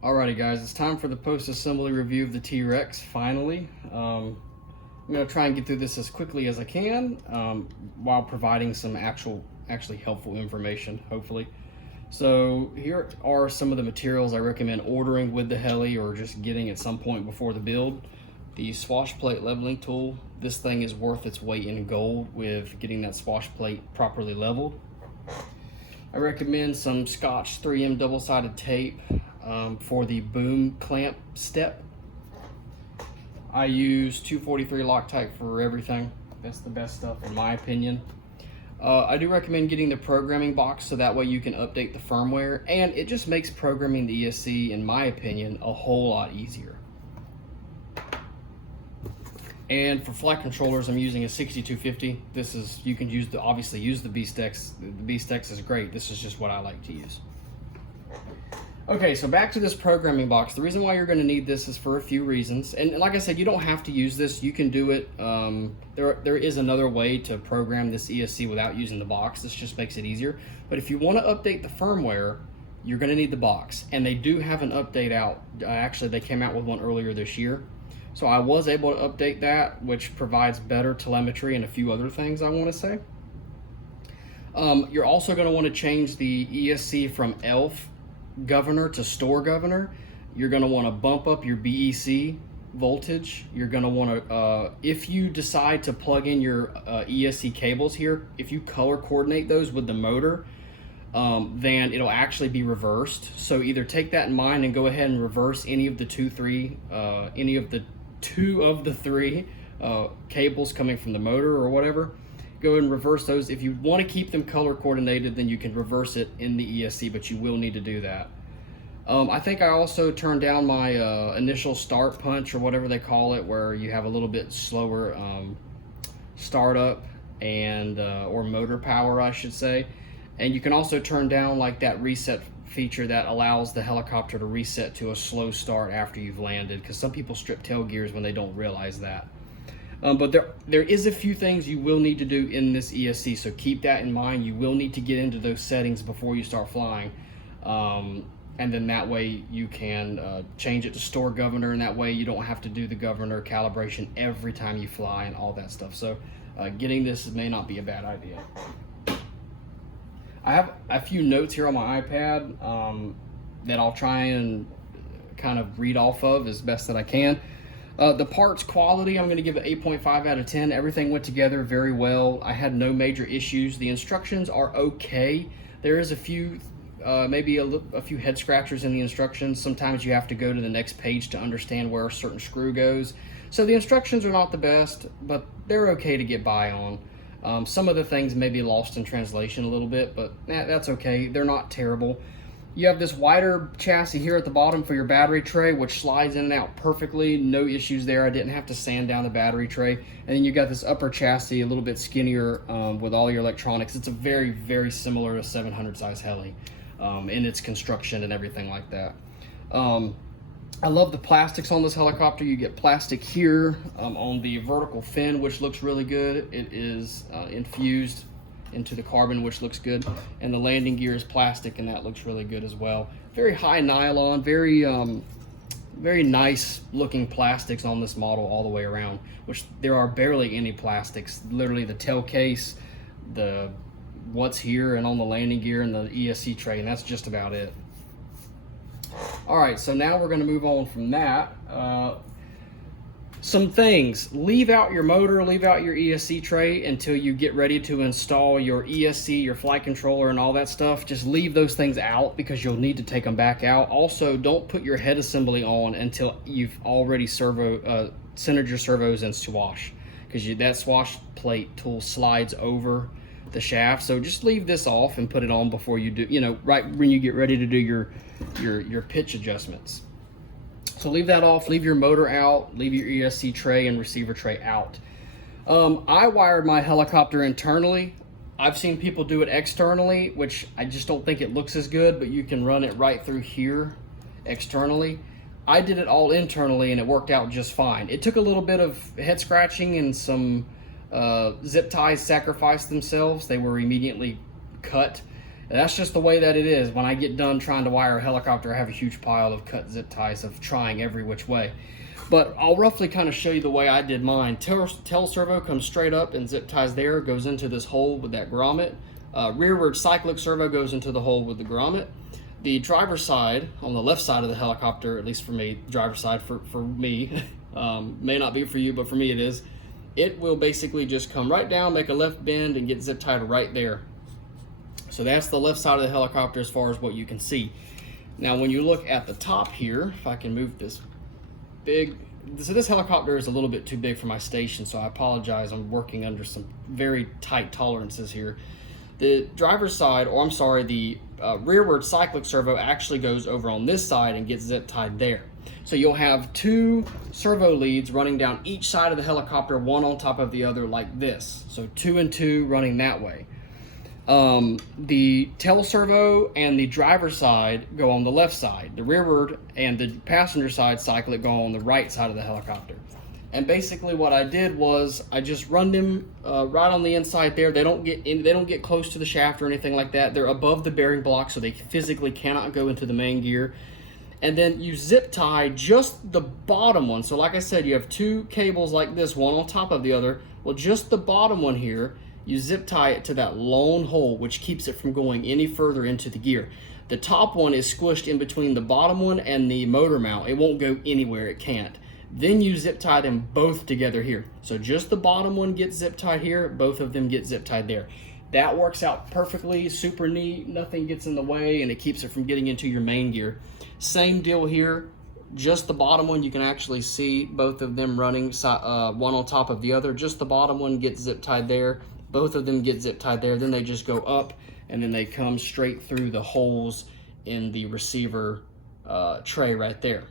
Alrighty guys, it's time for the post-assembly review of the T-Rex, finally. I'm going to try and get through this as quickly as I can while providing some actually helpful information, hopefully. So here are some of the materials I recommend ordering with the heli or just getting at some point before the build. The swash plate leveling tool. This thing is worth its weight in gold with getting that swash plate properly leveled. I recommend some Scotch 3M double-sided tape for the boom clamp step. I use 243 Loctite for everything. That's the best stuff in my opinion. I do recommend getting the programming box so that way you can update the firmware, and it just makes programming the ESC, in my opinion, a whole lot easier. And for flight controllers, I'm using a 6250. This is, you can obviously use the Beast-X. The Beast-X is great. This is just what I like to use. Okay, so back to this programming box. The reason why you're going to need this is for a few reasons. And like I said, you don't have to use this. You can do it. There is another way to program this ESC without using the box. This just makes it easier. But if you want to update the firmware, you're going to need the box. And they do have an update out. Actually, they came out with one earlier this year. So I was able to update that, which provides better telemetry and a few other things I want to say. You're also going to want to change the ESC from ELF governor to store governor. You're going to want to bump up your BEC voltage. You're going to want to, if you decide to plug in your ESC cables here, if you color coordinate those with the motor, then it'll actually be reversed. So either take that in mind and go ahead and reverse any of the two of the three cables coming from the motor or whatever. Go ahead and reverse those. If you want to keep them color coordinated, then you can reverse it in the ESC, but you will need to do that. I think I also turned down my initial start punch, or whatever they call it, where you have a little bit slower startup and or motor power, I should say. And you can also turn down like that reset feature that allows the helicopter to reset to a slow start after you've landed, because some people strip tail gears when they don't realize that. But there is a few things you will need to do in this ESC, so keep that in mind. You will need to get into those settings before you start flying, and then that way you can change it to store governor, and that way you don't have to do the governor calibration every time you fly and all that stuff. So getting this may not be a bad idea. I have a few notes here on my iPad that I'll try and kind of read off of as best that I can. The parts quality, I'm going to give it 8.5 out of 10. Everything went together very well. I had no major issues. The instructions are okay. There is a few, maybe a few head scratchers in the instructions. Sometimes you have to go to the next page to understand where a certain screw goes. So the instructions are not the best, but they're okay to get by on. Some of the things may be lost in translation a little bit, but that's okay. They're not terrible. You have this wider chassis here at the bottom for your battery tray, which slides in and out perfectly. No issues there. I didn't have to sand down the battery tray. And then you got this upper chassis, a little bit skinnier with all your electronics. It's a very, very similar to 700 size heli in its construction and everything like that. I love the plastics on this helicopter. You get plastic here on the vertical fin, which looks really good. It is infused into the carbon, which looks good, and the landing gear is plastic, and that looks really good as well. Very high nylon, very nice looking plastics on this model all the way around, which there are barely any plastics. Literally the tail case, the what's here, and on the landing gear and the ESC tray, and that's just about it. All right, so now we're going to move on from that. Some things: leave out your motor, leave out your ESC tray until you get ready to install your ESC, your flight controller, and all that stuff. Just leave those things out because you'll need to take them back out. Also, don't put your head assembly on until you've already centered your servos in swash, because that swash plate tool slides over the shaft. So just leave this off and put it on before you do, right when you get ready to do your pitch adjustments. So leave that off, leave your motor out, leave your ESC tray and receiver tray out. I wired my helicopter internally. I've seen people do it externally, which I just don't think it looks as good, but you can run it right through here externally. I did it all internally and it worked out just fine. It took a little bit of head scratching and some zip ties sacrificed themselves. They were immediately cut That's just the way that it is. When I get done trying to wire a helicopter, I have a huge pile of cut zip ties of trying every which way. But I'll roughly kind of show you the way I did mine. Tail servo comes straight up and zip ties there, goes into this hole with that grommet. Rearward cyclic servo goes into the hole with the grommet. The driver's side, on the left side of the helicopter, at least for me, driver's side for me, may not be for you, but for me it is. It will basically just come right down, make a left bend, and get zip tied right there. So that's the left side of the helicopter as far as what you can see. Now when you look at the top here, if I can move this big, so this helicopter is a little bit too big for my station, so I apologize, I'm working under some very tight tolerances here. The driver's side, or I'm sorry, the rearward cyclic servo actually goes over on this side and gets zip tied there. So you'll have two servo leads running down each side of the helicopter, one on top of the other like this. So 2 and 2 running that way. The tail servo and the driver's side go on the left side. The rearward and the passenger side cyclic go on the right side of the helicopter. And basically what I did was I just run them right on the inside there. They don't get close to the shaft or anything like that. They're above the bearing block, so they physically cannot go into the main gear. And then you zip tie just the bottom one. So like I said, you have two cables like this, one on top of the other. Well, just the bottom one here, you zip tie it to that lone hole, which keeps it from going any further into the gear. The top one is squished in between the bottom one and the motor mount. It won't go anywhere, it can't. Then you zip tie them both together here. So just the bottom one gets zip tied here, both of them get zip tied there. That works out perfectly, super neat, nothing gets in the way, and it keeps it from getting into your main gear. Same deal here, just the bottom one, you can actually see both of them running one on top of the other. Just the bottom one gets zip tied there, both of them get zip tied there, then they just go up, and then they come straight through the holes in the receiver tray right there.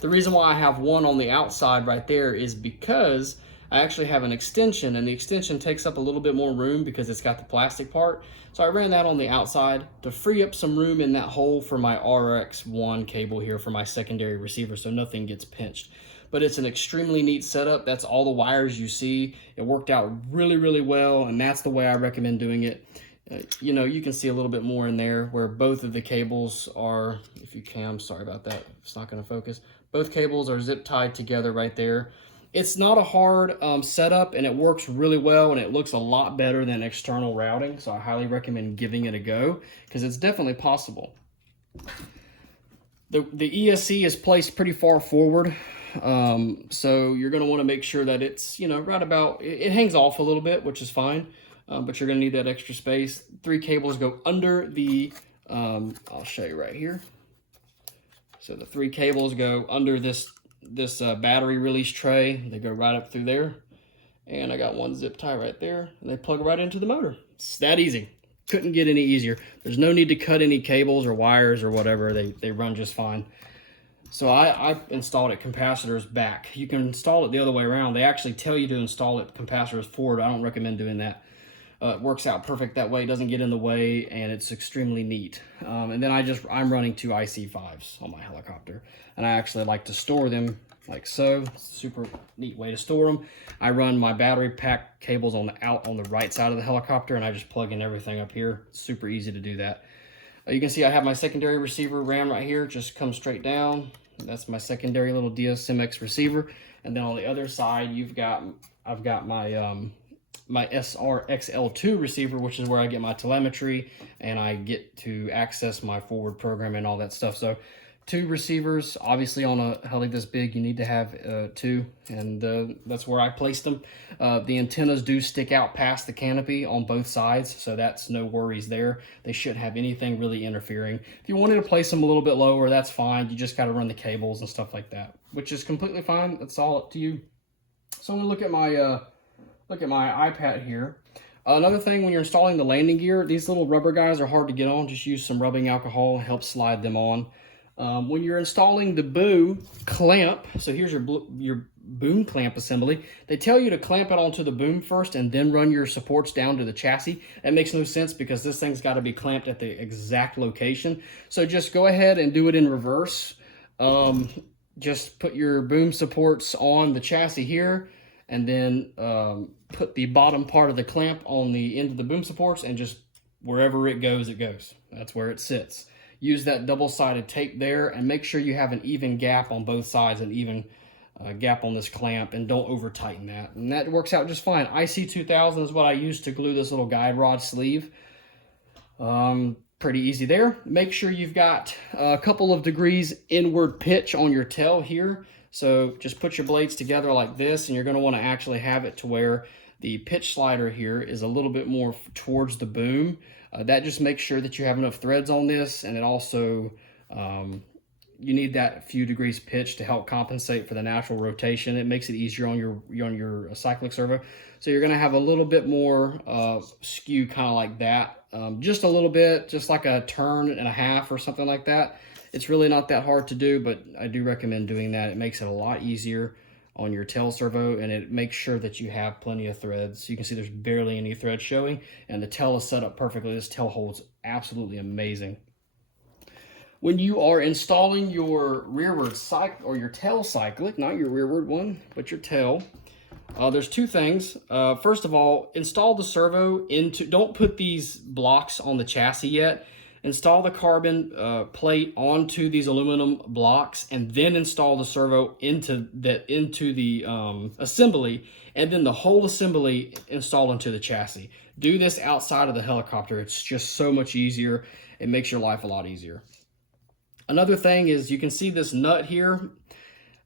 The reason why I have one on the outside right there is because I actually have an extension, and the extension takes up a little bit more room because it's got the plastic part. So I ran that on the outside to free up some room in that hole for my RX1 cable here for my secondary receiver, so nothing gets pinched. But it's an extremely neat setup. That's all the wires you see. It worked out really, really well, and that's the way I recommend doing it. You know, you can see a little bit more in there where both of the cables are, if you can, sorry about that, it's not going to focus. Both cables are zip tied together right there. It's not a hard setup, and it works really well, and it looks a lot better than external routing, so I highly recommend giving it a go because it's definitely possible. The ESC is placed pretty far forward, so you're going to want to make sure that it's, you know, right about, it hangs off a little bit, which is fine, but you're going to need that extra space. 3 cables go under the, I'll show you right here. So the 3 cables go under this battery release tray. They go right up through there, and I got one zip tie right there, and they plug right into the motor. It's that easy. Couldn't get any easier. There's no need to cut any cables or wires or whatever. They run just fine. So I installed it capacitors back. You can install it the other way around. They actually tell you to install it capacitors forward. I don't recommend doing that. It works out perfect that way. It doesn't get in the way, and it's extremely neat. And then I'm running 2 IC5s on my helicopter, and I actually like to store them like so. Super neat way to store them. I run my battery pack cables out on the right side of the helicopter, and I just plug in everything up here. It's super easy to do that. You can see I have my secondary receiver ram right here. Just comes straight down. That's my secondary little DSMX receiver. And then on the other side, I've got my my SRXL2 receiver, which is where I get my telemetry and I get to access my forward program and all that stuff. So 2 receivers, obviously on a heli this big, you need to have 2, and that's where I placed them. The antennas do stick out past the canopy on both sides, so that's no worries there. They shouldn't have anything really interfering. If you wanted to place them a little bit lower, that's fine. You just got to run the cables and stuff like that, which is completely fine. That's all up to you. So I'm gonna look at my iPad here. Another thing, when you're installing the landing gear, these little rubber guys are hard to get on. Just use some rubbing alcohol and help slide them on. When you're installing the boom clamp, so here's your boom clamp assembly, they tell you to clamp it onto the boom first and then run your supports down to the chassis. That makes no sense because this thing's got to be clamped at the exact location. So just go ahead and do it in reverse. Just put your boom supports on the chassis here, and then put the bottom part of the clamp on the end of the boom supports and just wherever it goes, That's where it sits. Use that double-sided tape there and make sure you have an even gap on both sides, an even gap on this clamp, and don't over tighten that. And that works out just fine. IC2000 is what I use to glue this little guide rod sleeve. Pretty easy there. Make sure you've got a couple of degrees inward pitch on your tail here. So just put your blades together like this, and you're going to want to actually have it to where the pitch slider here is a little bit more towards the boom. That just makes sure that you have enough threads on this, and it also, you need that few degrees pitch to help compensate for the natural rotation. It makes it easier on your cyclic servo. So you're going to have a little bit more skew kind of like that. Just a little bit, just like a turn and a half or something like that. It's really not that hard to do, but I do recommend doing that. It makes it a lot easier on your tail servo, and it makes sure that you have plenty of threads. You can see there's barely any thread showing, and the tail is set up perfectly. This tail holds absolutely amazing. When you are installing your rearward cyclic, or your tail cyclic, not your rearward one, but your tail, there's two things. First of all, install the servo into, don't put these blocks on the chassis yet. Install the carbon plate onto these aluminum blocks, and then install the servo into the assembly, and then the whole assembly install into the chassis. Do this outside of the helicopter. It's just so much easier. It makes your life a lot easier. Another thing is, you can see this nut here.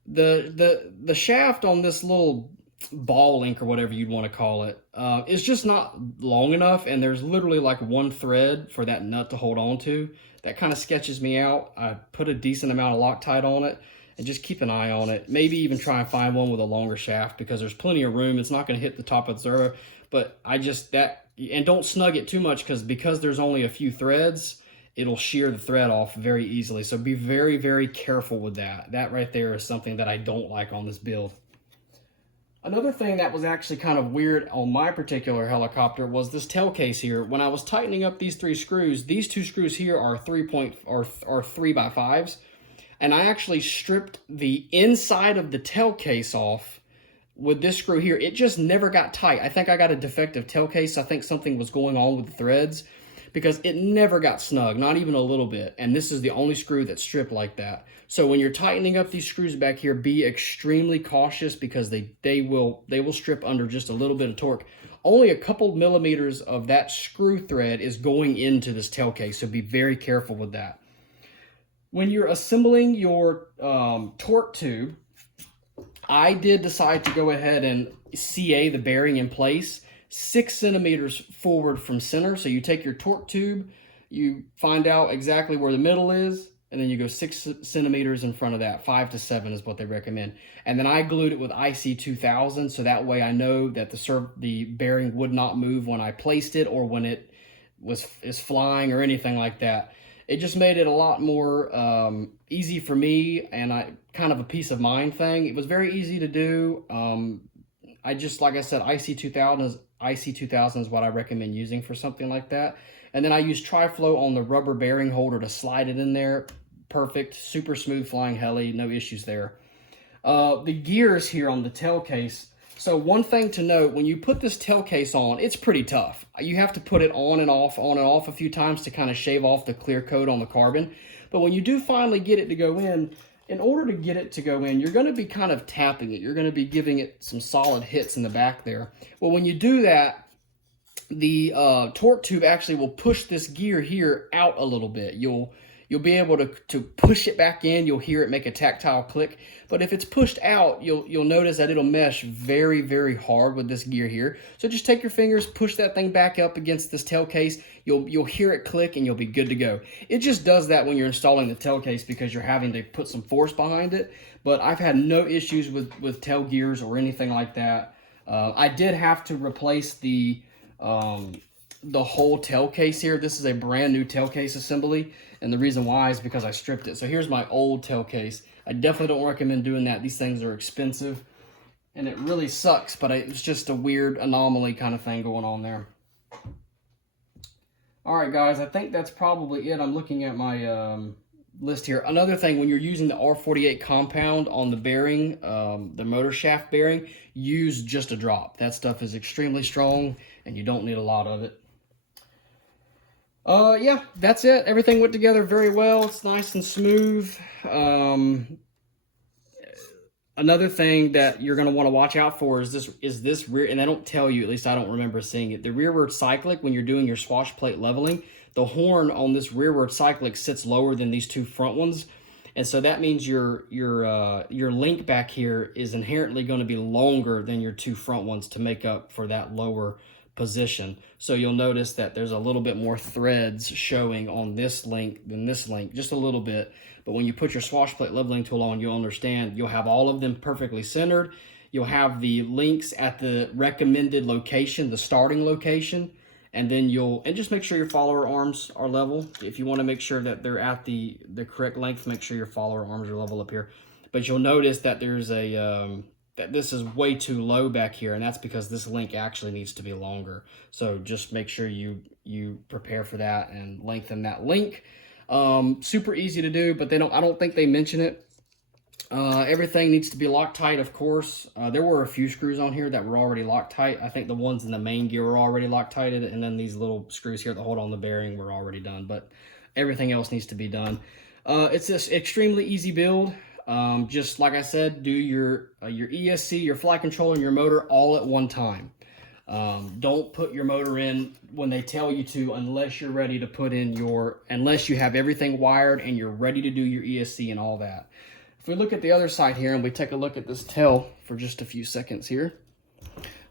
The shaft on this little ball link, or whatever you'd want to call it, is just not long enough, and there's literally like one thread for that nut to hold on to. That kind of sketches me out. I put a decent amount of Loctite on it, and just keep an eye on it. Maybe even try and find one with a longer shaft, because there's plenty of room. It's not going to hit the top of the servo, but and don't snug it too much, because there's only a few threads, it'll shear the thread off very easily. So be very, very careful with that. That right there is something that I don't like on this build. Another thing that was actually kind of weird on my particular helicopter was this tail case here. When I was tightening up these three screws, these two screws here are 3x5s, and I actually stripped the inside of the tail case off with this screw here. It just never got tight. I think I got a defective tail case. I think something was going on with the threads, because it never got snug, not even a little bit. And this is the only screw that's stripped like that. So when you're tightening up these screws back here, be extremely cautious, because they will strip under just a little bit of torque. Only a couple millimeters of that screw thread is going into this tail case, so be very careful with that. When you're assembling your torque tube, I did decide to go ahead and CA the bearing in place 6 centimeters forward from center. So you take your torque tube, you find out exactly where the middle is, and then you go 6 centimeters in front of that. 5 to 7 is what they recommend. And then I glued it with IC2000, so that way I know that the bearing would not move when I placed it, or when it is flying or anything like that. It just made it a lot more easy for me, and kind of a peace of mind thing. It was very easy to do. I just, like I said, IC2000 is what I recommend using for something like that. And then I use Tri-Flow on the rubber bearing holder to slide it in there. Perfect, super smooth flying heli, no issues there. The gears here on the tail case. So one thing to note, when you put this tail case on, it's pretty tough. You have to put it on and off a few times to kind of shave off the clear coat on the carbon. But when you do finally get it to go in order to get it to go in, you're going to be kind of tapping it. You're going to be giving it some solid hits in the back there. Well, when you do that, the torque tube actually will push this gear here out a little bit. You'll be able to push it back in. You'll hear it make a tactile click. But if it's pushed out, you'll notice that it'll mesh very, very hard with this gear here. So just take your fingers, push that thing back up against this tail case. You'll hear it click, and you'll be good to go. It just does that when you're installing the tail case, because you're having to put some force behind it. But I've had no issues with tail gears or anything like that. I did have to replace the whole tail case here. This is a brand new tail case assembly, and the reason why is because I stripped it. So here's my old tail case. I definitely don't recommend doing that. These things are expensive, and it really sucks, but it's just a weird anomaly kind of thing going on there. All right, guys, I think that's probably it. I'm looking at my list here. Another thing, when you're using the R48 compound on the bearing, the motor shaft bearing, use just a drop. That stuff is extremely strong, and you don't need a lot of it. Yeah, that's it. Everything went together very well. It's nice and smooth. Another thing that you're going to want to watch out for is this rear, and they don't tell you, at least I don't remember seeing it. The rearward cyclic, when you're doing your swash plate leveling, the horn on this rearward cyclic sits lower than these two front ones. And so that means your link back here is inherently going to be longer than your two front ones to make up for that lower position. So you'll notice that there's a little bit more threads showing on this link than this link, just a little bit. But when you put your swash plate leveling tool on, you'll understand you'll have all of them perfectly centered. You'll have the links at the recommended location, the starting location, and then and just make sure your follower arms are level. If you want to make sure that they're at the correct length, make sure your follower arms are level up here. But you'll notice that there's that this is way too low back here, and that's because this link actually needs to be longer. So just make sure you prepare for that and lengthen that link. Super easy to do, but I don't think they mention it. Everything needs to be Loctite, of course. There were a few screws on here that were already Loctite. I think the ones in the main gear were already Loctited, and then these little screws here that hold on the bearing were already done, but everything else needs to be done. It's this extremely easy build. Just like I said, do your ESC, your flight controller, and your motor all at one time. Don't put your motor in when they tell you to, unless you're ready to put in unless you have everything wired and you're ready to do your ESC and all that. If we look at the other side here and we take a look at this tail for just a few seconds here.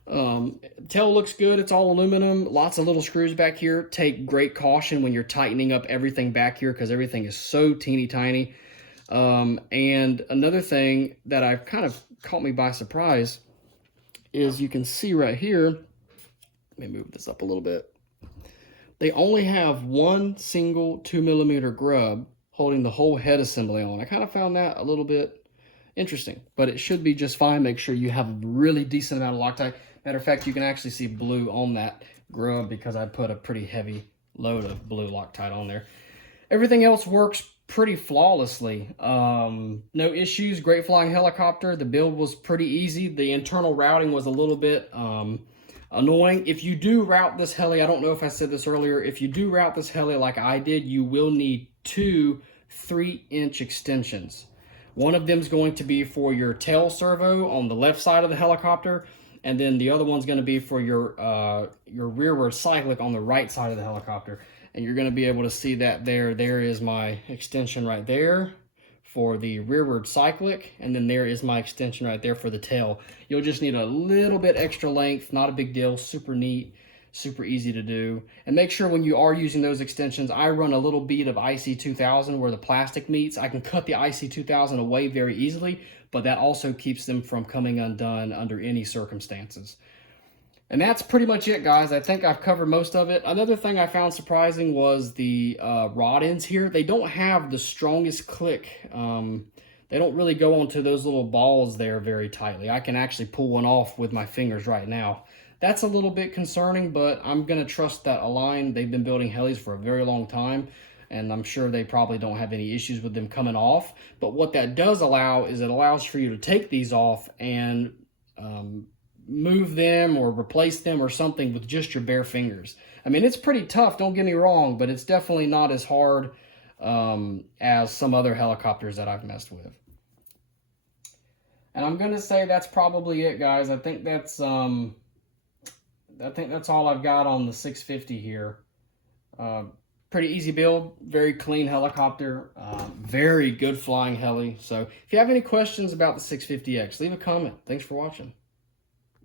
Tail looks good. It's all aluminum. Lots of little screws back here. Take great caution when you're tightening up everything back here because everything is so teeny tiny. And another thing that I've kind of caught me by surprise is you can see right here, let me move this up a little bit. They only have one single 2mm grub holding the whole head assembly on. I kind of found that a little bit interesting, but it should be just fine. Make sure you have a really decent amount of Loctite. Matter of fact, you can actually see blue on that grub because I put a pretty heavy load of blue Loctite on there. Everything else works pretty flawlessly. No issues. Great flying helicopter. The build was pretty easy. The internal routing was a little bit annoying. If you do route this heli, I don't know if I said this earlier, if you do route this heli like I did, you will need two 3-inch extensions. One of them is going to be for your tail servo on the left side of the helicopter, and then the other one's going to be for your rearward cyclic on the right side of the helicopter. And you're going to be able to see that there. There is my extension right there for the rearward cyclic, and then there is my extension right there for the tail. You'll just need a little bit extra length, not a big deal, super neat, super easy to do. And make sure when you are using those extensions, I run a little bead of IC2000 where the plastic meets. I can cut the IC2000 away very easily, but that also keeps them from coming undone under any circumstances. And that's pretty much it, guys. I think I've covered most of it. Another thing I found surprising was the rod ends here. They don't have the strongest click. They don't really go onto those little balls there very tightly. I can actually pull one off with my fingers right now. That's a little bit concerning, but I'm going to trust that Align. They've been building helis for a very long time, and I'm sure they probably don't have any issues with them coming off. But what that does allow is it allows for you to take these off and move them or replace them or something with just your bare fingers. I mean, it's pretty tough, don't get me wrong, but it's definitely not as hard as some other helicopters that I've messed with. And I'm gonna say that's probably it, guys. I think that's all I've got on the 650 here. Pretty easy build, very clean helicopter, very good flying heli. So if you have any questions about the 650X, leave a comment. Thanks for watching.